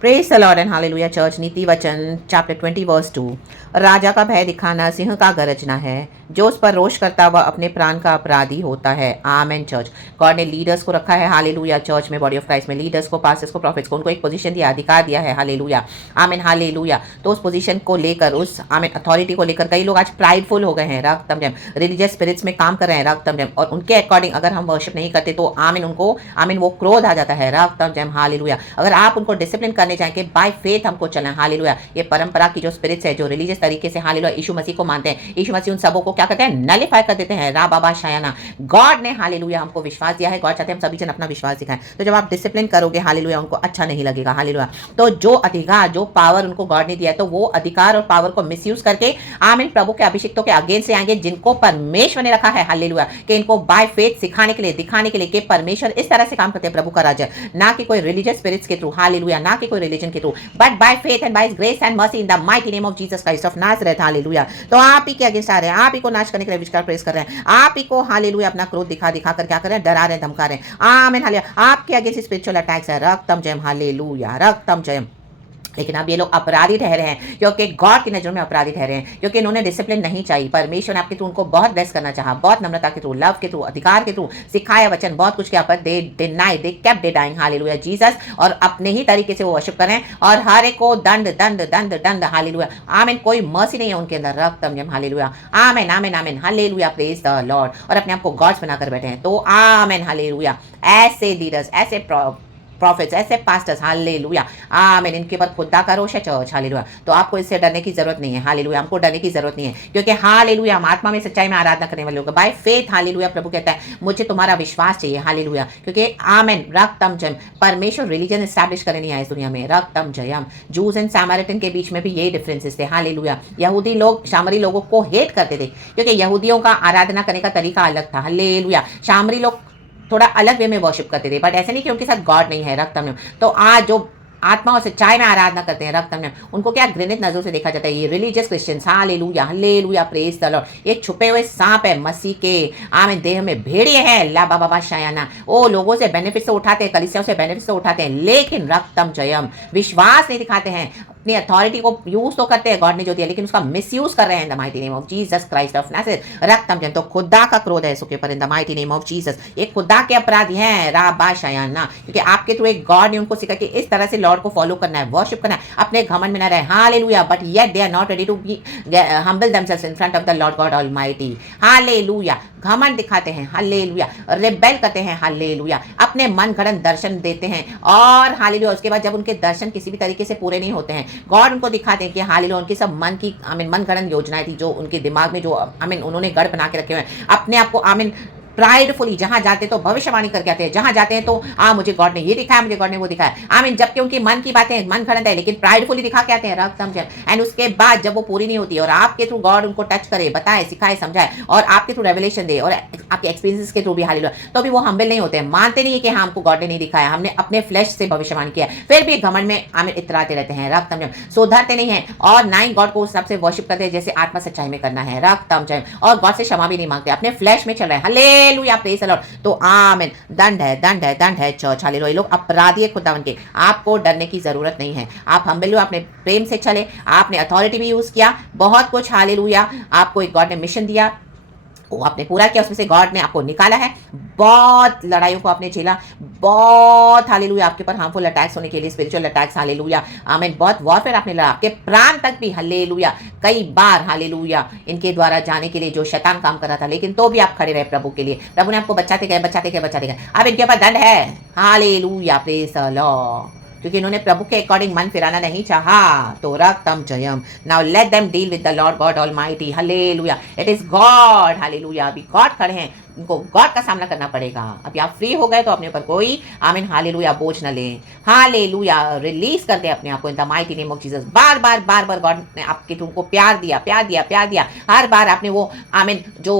Praise the Lord and hallelujah church. नीति वचन chapter 20 verse 2। राजा का भय दिखाना सिंह का गरजना है, जो उस पर रोष करता वह अपने प्राण का अपराधी होता है। आमेन चर्च। गॉड ने लीडर्स को रखा है हालेलुया चर्च में, बॉडी ऑफ क्राइस्ट में, लीडर्स को, पास्टर्स को, प्रॉफिट्स को, उनको एक पोजीशन दिया, अधिकार दिया है हालेलुया। Amen hallelujah. तो उस पोजीशन को लेकर, उस आमेन अथॉरिटी को लेकर कई लोग आज प्राइडफुल हो गए हैं, रक्तम जम रिलीजियस स्पिरिट्स में काम कर रहे हैं, रक्तम जम, और उनके अकॉर्डिंग अगर हम वर्शिप नहीं करते तो आमीन उनको आमीन वो क्रोध आ जाता है, रक्तम जम हालेलुया। अगर आप उनको डिसिप्लिन करने चाहें कि बाय फेथ हमको चलना है हालेलुया, ये परंपरा की जो स्पिरिट्स है, जो रिलीजियस तरीके से हालेलुया यीशु मसीह को मानते हैं, यीशु मसीह उन सबों को क्या करते हैं, नलिफाई कर देते हैं। रा बाबा शायाना। गॉड ने हालेलुया हमको विश्वास दिया है, गॉड चाहते हैं हम सभी जन अपना विश्वास दिखाएं। तो जब आप डिसिप्लिन करोगे हालेलुया, उनको अच्छा नहीं लगेगा हालेलुया। तो जो अधिकार, जो पावर उनको गॉड ने दिया है, तो वो अधिकार और पावर को मिसयूज करके आमीन प्रभु के अभिषिक्तों के अगेंस्ट से आएंगे, जिनको परमेश्वर ने रखा है हालेलुया, कि इनको बाय फेथ सिखाने के लिए, दिखाने के लिए कि परमेश्वर इस तरह से काम करते हैं, प्रभु का राज्य, ना कि कोई रिलीजियस स्पिरिट्स के थ्रू हालेलुया, ना कि कोई रिलीजन के through, but by faith and by grace and mercy in the mighty name of Jesus Christ of Nazareth hallelujah. तो आप ही के अगेंस्ट आ रहे हैं, आप ही को नाश करने के लिए विचार प्रेस कर रहे हैं, आप ही को हालेलुया अपना क्रोध दिखा दिखा कर क्या कर रहे हैं, डरा रहे हैं, धमका रहे हैं। आमीन हालेलुया। आपके अगेंस्ट स्पिरिचुअल अटैक्स है, रक्तम जयम हालेलुया, रक्तम जयम। लेकिन अब ये लोग अपराधी ठहरे हैं, क्योंकि गॉड की नजरों में अपराधी ठहरे हैं, क्योंकि इन्होंने डिसिप्लिन नहीं चाहिए। परमेश्वर ने आपके थ्रू उनको बहुत ब्लेस करना चाहा, बहुत नम्रता के थ्रू, लव के थ्रू, अधिकार के थ्रू, सिखाया वचन, बहुत कुछ किया, पर they deny, they kept denying hallelujah Jesus, और अपने ही तरीके से वो वर्शिप करें, और हर एक को दंड दंड दंड दंड हालेलुया। आमीन। कोई मर्सी नहीं है उनके अंदर, रक्तम जम हालेलुया। आमीन आमीन आमीन हालेलुया, प्रेज द लॉर्ड। और अपने आप को गॉड्स बनाकर बैठे हैं, तो आमीन हालेलुया। ऐसे लीडर्स, ऐसे प्रॉफिट्स, ऐसे पास्टर्स हालेलुया, आमीन, इनके ऊपर खुदा का रोष है चर्च हालेलुया। तो आपको इससे डरने की जरूरत नहीं है हालेलुया, हमको डरने की जरूरत नहीं है, क्योंकि हालेलुया हम आत्मा में सच्चाई में आराधना करने वाले लोग बाय फेथ हालेलुया। प्रभु कहता है मुझे तुम्हारा विश्वास चाहिए हालेलुया, क्योंकि आमीन रक्तम जयम। परमेश्वर रिलीजन एस्टैब्लिश करने नहीं आए इस दुनिया में, रक्तम जयम। जूस एंड सामरिटन के बीच में भी यही डिफरेंसेस थे हालेलुया। यहूदी लोग शामरी लोगों को हेट करते थे, क्योंकि यहूदियों का आराधना करने का तरीका अलग था हालेलुया। शामरी लोग थोड़ा अलग वे में वर्शिप करते थे, बट ऐसे नहीं कि उनके साथ गॉड नहीं है, रक्तम। तो आज जो आत्मा और सच्चाई में आराधना करते हैं, रक्तम ने, उनको क्या घृणित नजरों से देखा जाता है, ये religious Christians hallelujah hallelujah, praise the Lord. एक छुपे हुए सांप है मसीह के आमीन देह में, भेड़िए है ला बाबा शायाना। ओ लोगों से बेनिफिट तो उठाते हैं, कलीसियाओं से बेनिफिट तो उठाते हैं, लेकिन रक्तम जयम विश्वास नहीं दिखाते हैं, अपनी अथॉरिटी को यूज तो करते हैं गॉड ने जो दिया, लेकिन उसका मिसयूज कर रहे हैं in the mighty name of Jesus Christ of Nazareth, रक्तम जयम। तो खुदा का क्रोध है इसके ऊपर in the mighty name of Jesus. ये खुदा के अपराधी हैं राबा शायाना, क्योंकि आपके थ्रू एक गॉड ने उनको सिखा कि इस तरह से लॉर्ड को फॉलो करना है, वर्शिप करना है, अपने घमंड में न रहे hallelujah, but yet they are not ready to be humble themselves in front of the Lord God almighty hallelujah. घमंड दिखाते हैं हालेलुया, रिबेल करते हैं हालेलुया, अपने मन गढ़ंत दर्शन देते हैं, और हालेलुया उसके बाद जब उनके दर्शन किसी भी तरीके से पूरे नहीं होते हैं, गॉड उनको दिखाते हैं कि हालेलुया उनकी सब मन की आमीन मन गढ़ंत योजनाएं थी, जो उनके दिमाग में जो आमीन उन्होंने गढ़ बना के रखे हुए हैं, अपने आप को आमीन प्राइडफुली, जहां जाते तो भविष्यवाणी करके आते हैं, जहां जाते हैं तो मुझे गॉड ने ये दिखाया, मुझे गॉड ने वो दिखाया, आमीन। जबकि उनकी मन की बातें मन खड़ंत है, लेकिन प्राइडफुली दिखा के आते हैं, रक्तम जयम। एंड उसके बाद जब वो पूरी नहीं होती, और आपके थ्रू गॉड उनको टच करे, बताए, सिखाए, समझाए, और आपके थ्रू रेवलेशन दे, और आपके एक्सपीरियंसेस के थ्रू भी हालेलुया, तो भी वो हम्बल नहीं होते हैं, मानते नहीं है कि हाँ हमको गॉड ने नहीं दिखाया, हमने अपने फ्लैश से भविष्यवाणी किया, फिर भी घमंड में आमीन इतराते रहते हैं, रक्तम जयम। सुधरते नहीं है, और ना ही गॉड को उस सबसे वर्शिप करते हैं जैसे आत्मा सच्चाई में करना है, रक्तम जयम। और गॉड से क्षमा भी नहीं मांगते, अपने फ्लैश में चल रहे हैं हालेलुया, प्रेज द लॉर्ड। तो आमीन, दंड है दंड है दंड है चर्च हालेलुया। लोग अपराधी है खुदावन के, आपको डरने की जरूरत नहीं है, आप हम्बल हो, आपने प्रेम से चले, आपने अथॉरिटी भी यूज किया, बहुत कुछ हालेलुया, आपको एक गॉड ने मिशन दिया, वो आपने पूरा किया, उसमें से गॉड ने आपको निकाला है, बहुत लड़ाइयों को आपने झेला, बहुत हालेलुया आपके ऊपर हार्मफुल अटैक्स होने के लिए, स्पिरिचुअल अटैक्स हालेलुया आमीन, बहुत वॉरफेयर आपने लड़ा, आपके प्राण तक भी हालेलुया, कई बार हालेलुया इनके द्वारा जाने के लिए जो शैतान काम कर रहा था, लेकिन तो भी आप खड़े रहे प्रभु के लिए, प्रभु ने आपको बचाते गए बचाते गए बचाते गए। अब इनके ऊपर दंड है हालेलुया, प्रेज द लॉर्ड, क्योंकि इन्होंने प्रभु के अकॉर्डिंग मन फिराना नहीं चाहा, तो रक्तम जयम। Now let them deal with the Lord God almighty hallelujah, it is God hallelujah. अभी गॉड खड़े हैं, इनको गॉड का सामना करना पड़ेगा। अभी आप फ्री हो गए तो अपने ऊपर कोई आमीन हालेलुया बोझ न लें, हालेलुया रिलीज कर दे अपने आप को इन the mighty name of Jesus. Bar bar God ने आपके तुमको प्यार दिया प्यार दिया प्यार दिया, हर बार आपने वो आमीन जो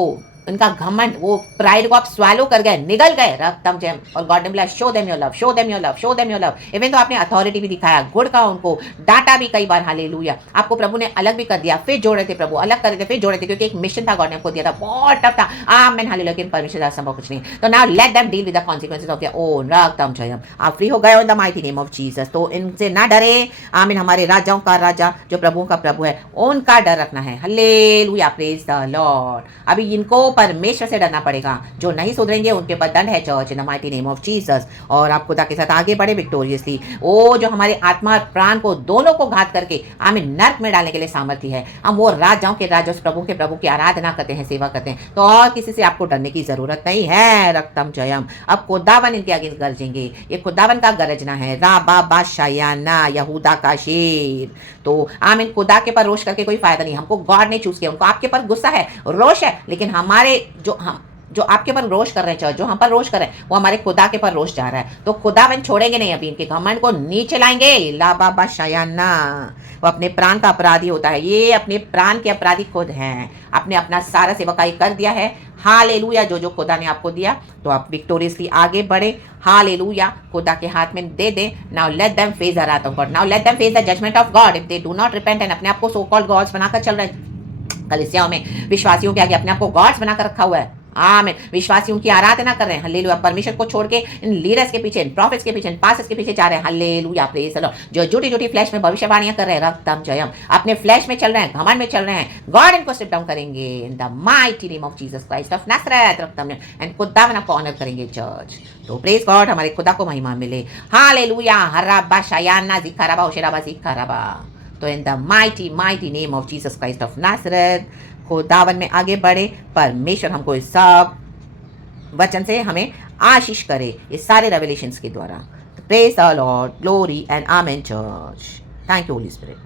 उनका घमंड, वो प्राइड को आप स्वालो कर गए, निगल गए, रक्तम जय। और गॉड ने बोला show them your love, show them your love, show them your love. Even तो आपने अथॉरिटी भी दिखाया, गुड का उनको डाटा भी कई बार, हालेलुया। आपको प्रभु ने अलग भी कर दिया, फिर जोड़ रहे थे प्रभु, अलग कर रहे थे फिर जोड़ रहे थे, क्योंकि एक मिशन था गॉड ने आपको दिया था, बहुत टफ था। Amen hallelujah. लेकिन परमेश्वर द्वारा संभव कुछ नहीं। तो now let them deal with the consequences of their own, रक्तम Jayam. आप फ्री हो गए इन the mighty name of Jesus. तो इनसे ना डरे। आमीन। हमारे राजाओं का राजा, जो प्रभुओं का प्रभु है, उनका डर रखना है। Hallelujah, praise the Lord. अभी इनको परमेश्वर से डरना पड़ेगा। जो नहीं सुधरेंगे उनके ऊपर दंड है church, in the mighty name of Jesus. और आप खुदा के साथ आगे बढ़े विक्टोरियसली। वो जो हमारे आत्मा और प्राण को दोनों को घात करके आमीन नर्क में डालने के लिए सामर्थ्य है। हम वो राजाओं के राजा, उस प्रभु के प्रभु की आराधना करते हैं, सेवा करते हैं। तो और किसी से आपको डरने की जरूरत नहीं है, रक्तम जयम। अब खुदावन इनके आगे गरजेंगे। ये खुदावन का गरजना है, राबा बाशायाना, यहूदा का शेर। तो आमीन। खुदा के पर रोष करके कोई फायदा नहीं। हमको गॉड ने चूज किया, उनको आपके पर गुस्सा है, रोष है, लेकिन हमारे जो आपके पर रोष कर रहे हैं, जो हम पर रोष कर रहे हैं, वो हमारे खुदा के पर रोष जा रहा है। तो खुदावन छोड़ेंगे नहीं, अभी इनके घमंड को नीचे लाएंगे। ला बाबा शयाना। वो अपने प्राण का अपराधी होता है, ये अपने प्राण के अपराधी खुद हैं। आपने अपना सारा सेवकाई कर दिया है। हालेलुया। जो खुदा ने आपको दिया, तो आप विक्टोरियसली आगे बढ़े। हालेलुया। खुदा के हाथ में दे दे। Now let them face the wrath of God, now let them face the judgement of God if they do not repent and अपने आप को सो कॉल्ड गॉड्स बनाकर चल रहे हैं। कलीसियाओं में विश्वासियों के आगे अपने आप को गॉड्स बनाकर रखा हुआ है। आमीन। विश्वासियों की आराधना कर रहे हैं। हालेलुया। परमेश्वर को छोड़ के इन लीडर्स के पीछे, इन प्रॉफिट्स के पीछे, इन पास्टर्स के पीछे जा रहे हैं। Hallelujah, praise the Lord. जो झूठी फ्लैश में भविष्यवाणियां कर रहे हैं, रक्तम जयम, अपने फ्लैश में चल रहे हैं, घमंड में चल रहे हैं, गॉड इनको स्ट्रिप डाउन करेंगे in the mighty name of Jesus Christ of Nazareth, रक्तम जयम। एंड खुदा में आपको ऑनर करेंगे चर्च। तो प्रेज गॉड, हमारे खुदा को महिमा मिले। हालेलुया। हराबा शयाना जिखाराबा ओशेराबा जिखाराबा। तो in the mighty name of Jesus Christ of Nazareth खुदावन में आगे बढ़े। परमेश्वर हमको इस सब वचन से हमें आशीष करे, इस सारे रेवलेशंस के द्वारा। Praise the Lord, glory and amen church. Thank you Holi spirit.